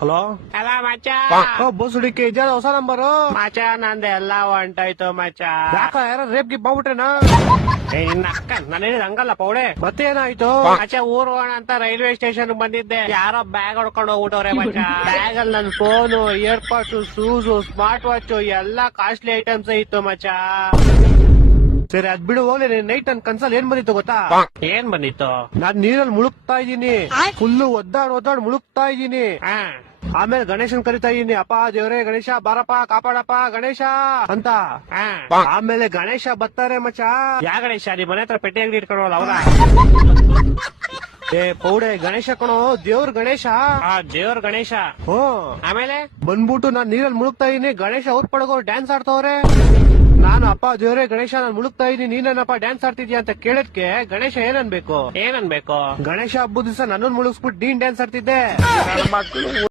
Hello ಅಲ್ಲ ಮಚ್ಚ ಬೋಸುಡಿಕೆ ಇದ್ಯಾವ ಹೊಸ ನಂಬರು ಮಚ್ಚ ನಂದು ಎಲ್ಲ ಹೊಂಟೋಯ್ತು ಮಚ್ಚ. ಯಾಕ ಯಾರ ರೇಪ್ ಗಿಪ್ ಮಾಡ್ಬಿಟ್ರೇನಾ? ನಿನ್ನ ಅಕ್ಕ ನಾನು ಹೇಳಿದ ಹಂಗಲ್ಲ ಪೌಡೆ. ಮತ್ತೆ ಏನಾಯ್ತು? ಮಚ್ಚ ಊರ್ ಹೋಗೋಣ ಅಂತ ರೈಲ್ವೆ ಸ್ಟೇಷನ್ ಬಂದಿದ್ದೆ, ಯಾರೋ ಬ್ಯಾಗ್ ಹೊಡ್ಕೊಂಡು ಹೋಗ್ಬಿಟ್ಟವ್ರೆ ಮಚ್ಚ. ಬ್ಯಾಗ್ ಅಲ್ಲಿ ನನ್ ಫೋನು, ಇಯರ್ಪಾಡ್ಸ್, ಶೂಸ್, ಸ್ಮಾರ್ಟ್ ವಾಚ್ ಎಲ್ಲಾ ಕಾಸ್ಟ್ಲಿ ಐಟಮ್ಸ್ ಇತ್ತು ಮಚ್ಚ. ಸರಿ ಅದ್ ಬಿಡು, ಹೋಗ್ಲಿ. ನೈಟ್ ನನ್ ಕನ್ಸಲ್ ಏನ್ ಬಂದಿತ್ತು ಗೊತ್ತಾ? ಏನ್ ಬಂದಿತ್ತು? ನಾನ್ ನೀರಲ್ಲಿ ಮುಳುಗ್ತಾ ಇದ್ದೀನಿ, ಫುಲ್ಲು ಒದ್ದಾಡ್ ಮುಳುಗ್ತಾ ಇದ್ದೀನಿ. ಆಮೇಲೆ ಗಣೇಶನ್ ಕರಿತಾ ಇದೀನಿ, ಅಪ್ಪ ದೇವ್ರೇ ಗಣೇಶ ಬಾರಪ್ಪ ಕಾಪಾಡಪ್ಪ ಗಣೇಶ ಅಂತ. ಆಮೇಲೆ ಗಣೇಶ ಬರ್ತಾರೆ ಮಚ್ಚ. ಯಾ ಗಣೇಶ? ನಿಮ್ ಮನೆ ಹತ್ರ ಪೆಟ್ಟಿ ಅಂಗಡಿ ಇಟ್ಕೊಳ್ಳೋಲ್ಲ ಅವ್ರ? ಏ ಪೌಡೆ, ಗಣೇಶ ಕಣೋ, ದೇವ್ರ ಗಣೇಶ. ದೇವ್ರ ಗಣೇಶ. ಆಮೇಲೆ ಬಂದ್ಬಿಟ್ಟು ನಾನ್ ನೀರಲ್ಲಿ ಮುಳುಗ್ತಾ ಇದೀನಿ, ಗಣೇಶ ಅವ್ರ ಪಡಗೋ ಡ್ಯಾನ್ಸ್ ಆಡ್ತವ್ರೆ. ನಾನು ಅಪ್ಪ ದೇವ್ರೇ ಗಣೇಶ ನಾನ್ ಮುಳುಗ್ತಾ ಇದೀನಿ, ನೀನೇನಪ್ಪ ಡ್ಯಾನ್ಸ್ ಆಡ್ತಿದ್ಯಾ ಅಂತ ಕೇಳದ್ಕೆ ಗಣೇಶ ಏನನ್ಬೇಕು? ಏನನ್ಬೇಕು? ಗಣೇಶ ಹಬ್ಬದ ದಿವಸ ನನ್ನನ್ ಮುಳುಗಿಸ್ಬಿಟ್ಟು ನೀನ್ ಡ್ಯಾನ್ಸ್ ಆಡ್ತಿದ್ದೆ.